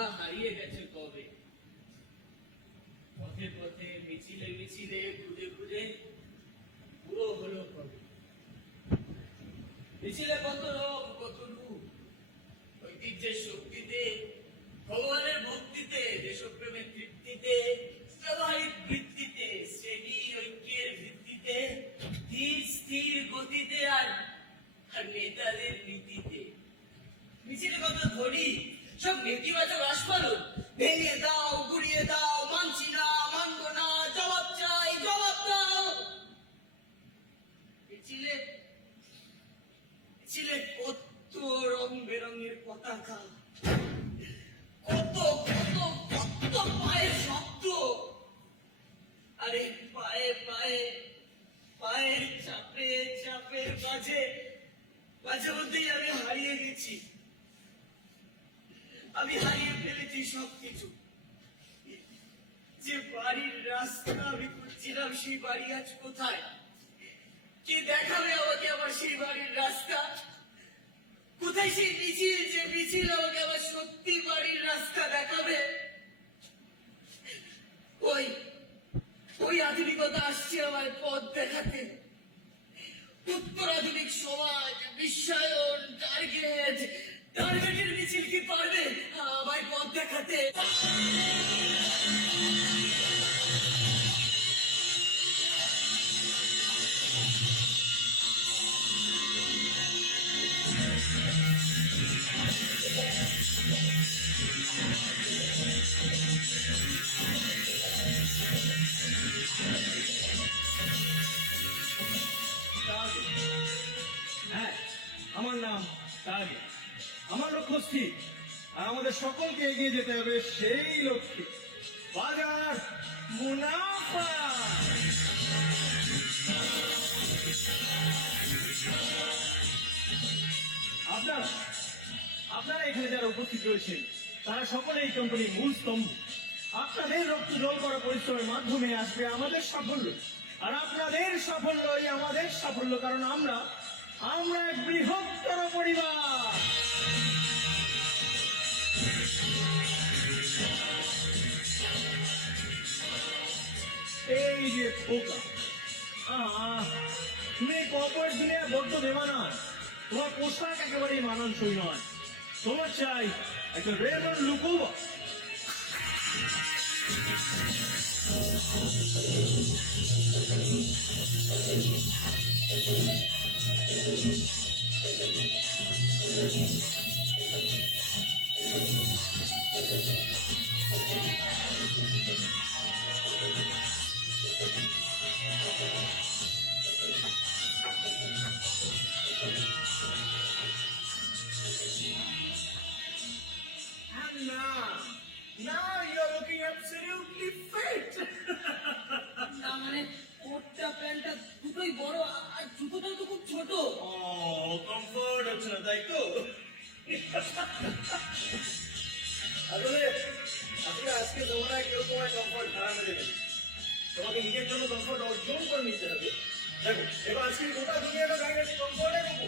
খোকা হারিয়ে গেছে কবে। পথে পথে মিছিলে মিছিলে খুঁজে খুঁজে পুরো হলো কবে। মিছিলে কত রং কত রূপ, ঐতিহ্যের শক্তিতে, ভগবানের ভক্তিতে, দেশপ্রেমের তৃপ্তিতে, ব্যবহারিক বৃত্তিতে, শ্রেণী ঐক্যের ভিত্তিতে, ধীর স্থির গতিতে আর নেতাদের নীতিতে। মিছিলে কত ধরি, সব নেতিবাচক আস্ফালন, ভেঙে দাও গুড়িয়ে দাও, মানছি না মানবো না, জবাব চাই জবাব দাও। মিছিলে মিছিলে কত রং বেরঙের পতাকা, কত কত কত পায়ের শব্দ, আরে পায়ে পায়ে পায়ের চাপে চাপের মাঝে মাঝে মধ্যেই আমি হারিয়ে গেছি, আমি হারিয়ে ফেলেছি সবকিছু। যে বাড়ির রাস্তা আমি খুঁজছিলাম, সেই বাড়ি আজ কোথায়? কে দেখাবে আমাকে আবার সেই বাড়ির রাস্তা? কোথায় সেই মিছিল, যে মিছিল আমাকে আবার সত্যি বাড়ির রাস্তা দেখাবে? ওই ওই আধুনিকতা আসছে আমায় পথ দেখাতে, উত্তর আধুনিক সমাজ, বিশ্বায়ন, টার্গেটের মিছিল কি পারবে আমায় পথ দেখাতে? হ্যাঁ, আমার নাম টার্গেট। আমার লক্ষ্য স্থির, আর আমাদের সকলকে এগিয়ে যেতে হবে সেই লক্ষ্যে, বাজার মুনাফা। আপনারা আপনারা এখানে যারা উপস্থিত রয়েছেন তারা সকলে এই কোম্পানির মূল স্তম্ভ। আপনাদের রক্ত জল করা পরিশ্রমের মাধ্যমে আসবে আমাদের সাফল্য, আর আপনাদের সাফল্যই আমাদের সাফল্য, কারণ আমরা আমরা এক বৃহত্তর পরিবার। এই যে খোকা, তুমি কর্পোরেট দুনিয়া বড্ড বেমানান, তোমার পোশাক একেবারেই মানানসই নয়। তোমার চাই একটা রেবন লুকোবা। And now you're looking absolutely fit. না মানে কোটটা প্যান্টটা দুটোই বড়, আর জুতোটা তো খুব ছোট। কমফোর্ট হচ্ছে না, তাই তো? আসলে আসলে আজকে জমানায় কেউ তোমায় কমফোর্ট হারানো দেবে, তোমাকে নিজের জন্য কমফোর্ট অর্জন করে নিতে হবে। দেখো, এবার আজকে গোটা দুনিয়াটা দাঁড়িয়ে কমফোর্টে নেবো,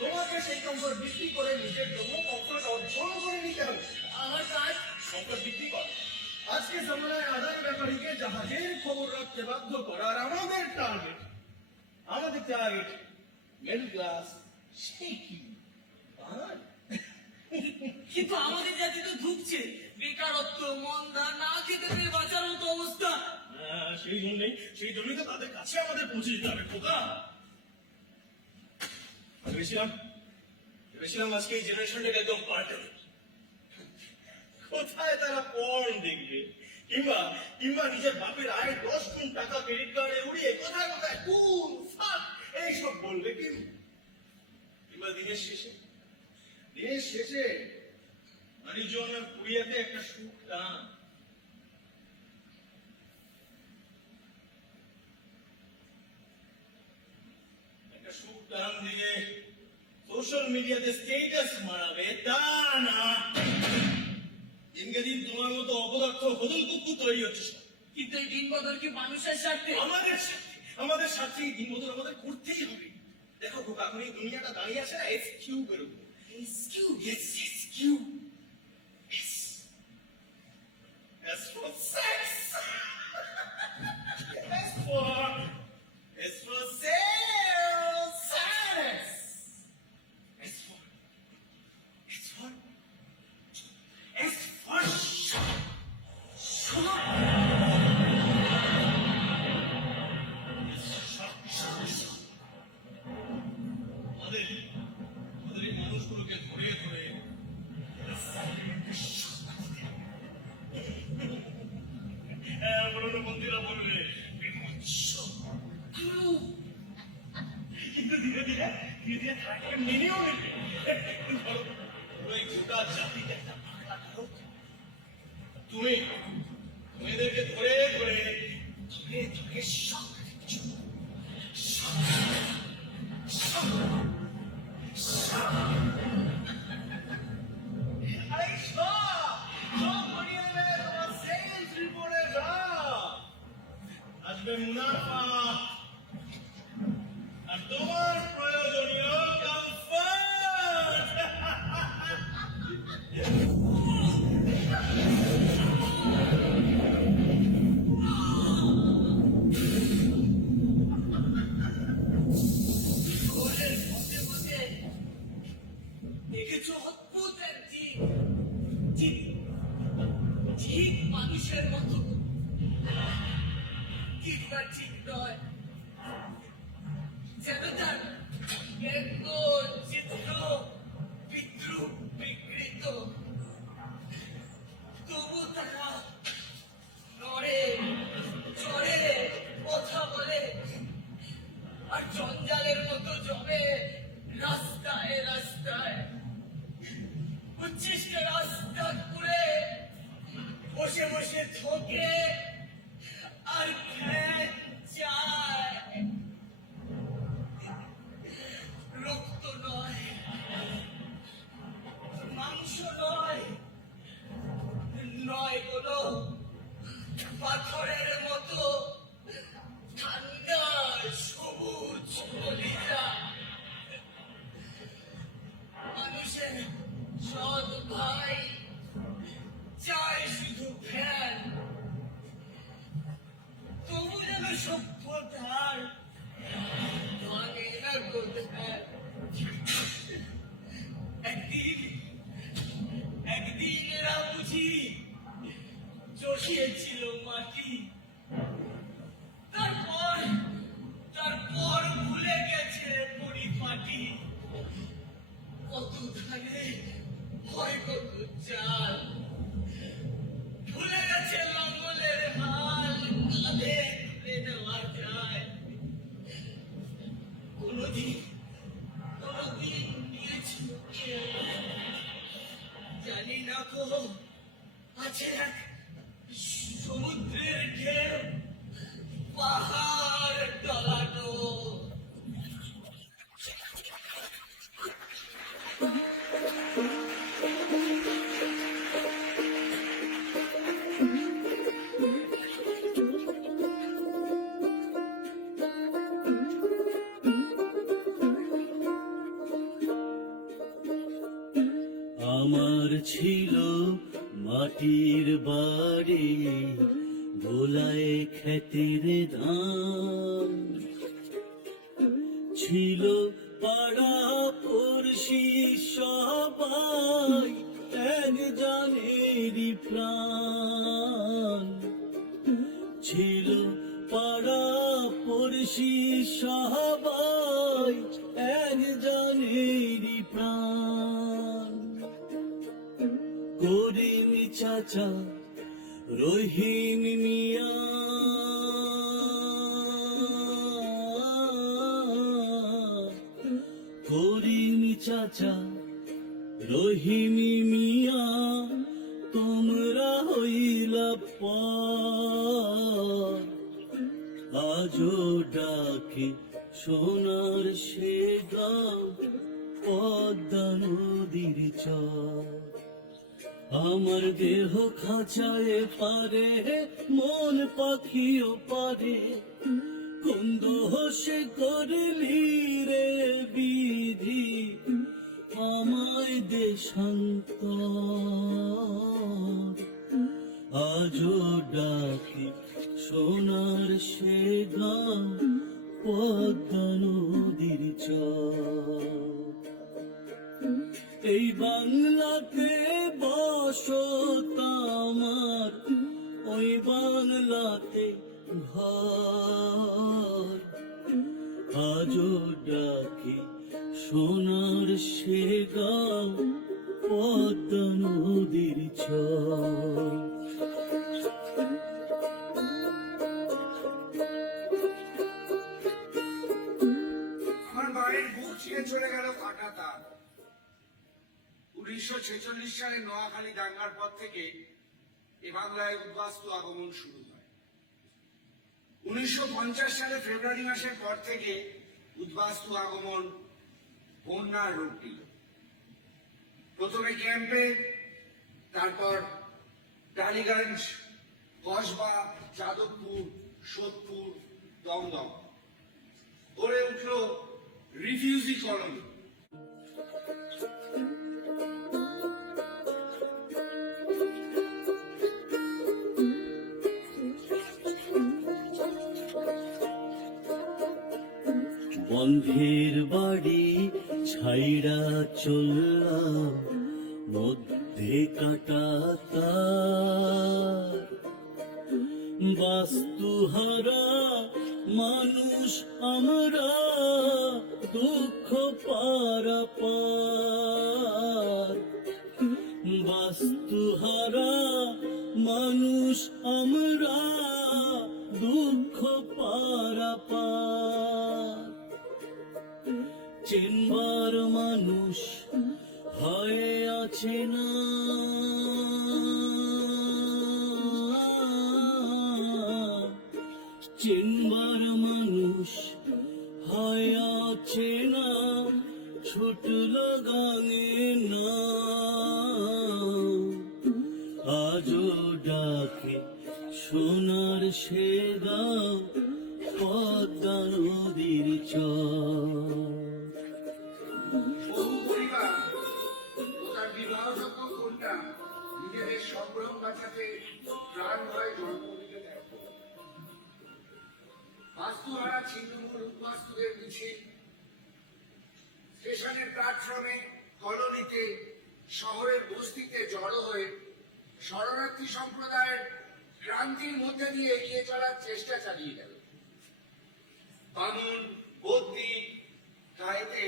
তোমাকে সেই কমফোর্ট বিক্রি করে নিজের জন্য কমফোর্ট অর্জন করে নিতে হবে। আমার কাজ কমফোর্ট বিক্রি কর। আজকে জমানায় আদান ব্যাপারীকে জাহাজের খবর রাখতে বাধ্য করার আমাদের টার্গেট মিডল ক্লাস, সেই কি কিন্তু আমাদের জাতি তো ঢুকছে, বেকারত্ব, মন্দা, না খেতে পেয়ে বাঁচার মতো অবস্থা। সেই জন্যই তো তাদের কাছে আমাদের পৌঁছে যেতে হবে। খোকা, ভেবেছিলাম আজকে এই জেনারেশনটাকে একদম পাল্টে দেবে। কোথায় তারা পর্ন দেখবে, কিংবা নিজের বাপের আয়ের 10 গুণ টাকা ক্রেডিট কার্ডে উড়িয়ে কোথায় কোথায় কুল ফাক এইসব বলবে, কিংবা দিনের শেষে মানিজনের পুরিয়াতে একটা সুখ টান, দিয়ে সোশ্যাল মিডিয়াতে স্টেটাস মারাবে, তা না। দিনকে দিন তোমার মতো অপদার্থ বদল কুকুর তৈরি হচ্ছে। কিন্তু এই দিন বদল কি মানুষের স্বার্থে? আমাদের স্বার্থে এই দিন বদল আমাদের করতেই হবে। দেখো খোকা, এখন এই দুনিয়াটা দাঁড়িয়ে আছে না এসকিউ বের উপর। এসকিউ? এসকিউ। তুমি এদেরকে ধরে ধরে তোকে সব দিচ্ছ। আরে সব করিয়ে দেবে তোমার সেলস রিপোর্টে যা আসবে মুনাফা আর তোমার প্রয়োজনীয় কমফর্ট। ঘরের মধ্যে মধ্যে দেখেছো অদ্ভুত এক জীব, জীব ঠিক মানুষের মতো, কিংবা ঠিক নয়, যেন তার ব্যঙ্গ চিত্র বিদ্রুপ বিকৃত, তবু তারা নড়ে চড়ে কথা বলে আর জঞ্জালের মতো জমে রাস্তায় রাস্তায়, উচ্ছিষ্ট রাস্তা ঘুরে বসে বসে থকে আর খ্যাত চায়। রক্ত নয়, মাংস নয়, নয় কোনো পাথরের মতো ঠান্ডা সবুজ কলিজা। মানুষের সৎ ভাই চায় শুধু ফ্যান, তবু যেন সভ্যতার ভাঙে না কোথায়। একদিন এরা বুঝি চষিয়েছিল মাটি, তারপর ভুলে গেছে পরিপাটি। কত ধানে হয় কত চাল, ভুলে গেছে লাঙ্গলের হাল কাঁধে তুলে নেওয়া যায়। কোনদিন নিয়েছিল কে জানি না কো, আছে এক সমুদ্রের ঢেউ পাহাড় টলানো। আমার ছিল মাটির বাড়ি, ভোলায় খেতের ধান, ছিল পাড়া পড়শি সবাই এক জানেরই প্রাণ, ছিল পাড়া পড়শি সবাই এক জানেরই প্রাণ। করিম চাচা রহিম মিয়া করিম চাচা রহিম মিয়া তোমরা হইলা পর, আজও ডাকে সোনার সে গাঁও পদ্মা নদীর চর। আমার দেহ খাঁচায় পারে মন পাখিও পারে, কোন দোষে করলি রে বিধি আমায় দেশান্তর। আজও ডাকি সোনার সে গাঁও পদ্মা নদীর চর। এই বাংলাতে বসত আমার, ওই বাংলাতে ঘর, আজও ডাকি সোনার সে গাঁও পদ্মা নদীর চর। আমার বাড়ির বুক ছিঁড়ে চলে গেল কাটা তার। 1946 সালে নোয়াখালী দাঙ্গার পর থেকে এ বাংলায় উদ্বাস্তু আগমন শুরু হয়। 1950 সালে ফেব্রুয়ারি মাসের পর থেকে উদ্বাস্তু আগমন বন্যার রূপ নিল। প্রথমে ক্যাম্পে, তারপর টালিগঞ্জ, কসবা, যাদবপুর, সোদপুর, দমদম, গড়ে উঠল রিফিউজি কলোনি। বন্ধের বাড়ি ছাইড়া চললাম, মধ্যে কাটা তার। বাস্তুহারা মানুষ আমরা, দুঃখ পারাপার। বাস্তুহারা মানুষ আমরা, দুঃখ পারাপার। চেনবার মানুষ হয়ে আছে না, চেনবার মানুষ হয়ে আছে না, ছুটল গানে না। আজও ডাকে সোনার সে গাঁও, পদ্মা নদীর চর। বহু পরিবার ও তার বিবাহযোগ্য কন্যা নিজেদের সম্ভ্রম বাঁচাতে প্রাণ ভয়ে জন্ম দিতে দেয়। বাস্তুহারা ছিন্নমূল উদ্বাস্তুদের মিছিল স্টেশনের প্ল্যাটফর্মে, কলোনিতে, শহরের বস্তিতে জড়ো হয়ে শরণার্থী সম্প্রদায়ের ক্রান্তির মধ্যে দিয়ে এগিয়ে চলার চেষ্টা চালিয়ে গেল। বামুন, বদ্রী, গাইতে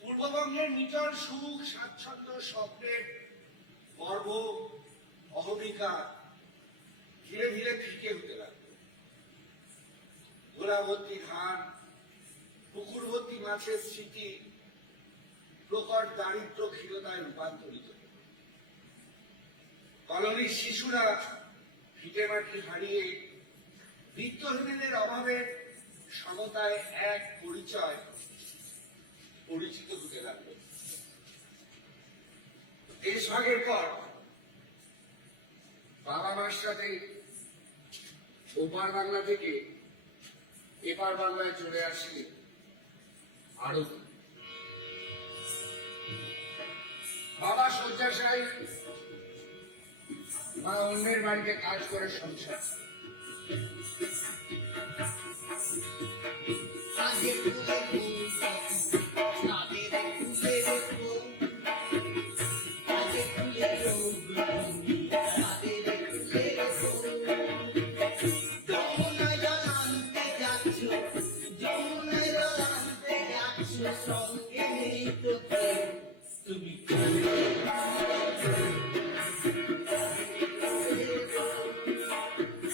পূর্ববঙ্গের নিটল সুখ, স্বাচ্ছন্দ্য, স্বপ্নের গর্ব, অহমিকা ধীরে ধীরে ফিকে হতে লাগল। গোলা ভর্তি ধান, পুকুর ভর্তি মাছের স্মৃতি প্রকট দারিদ্র ক্ষীরতায় রূপান্তরিত হল। কলোনির শিশুরা ভিটেমাটি হারিয়ে বিত্তহীনদের অভাবের সমতায় এক পরিচয় পরিচিত হতে লাগলো। দেশভাগের পর বাবা মার সাথে ওপার বাংলা থেকে এপার বাংলায় চলে আসে আরতি। বাবা শয্যাশায়ী, মা অন্যের বাড়িতে কাজ করে সংসার। আজকে পুজো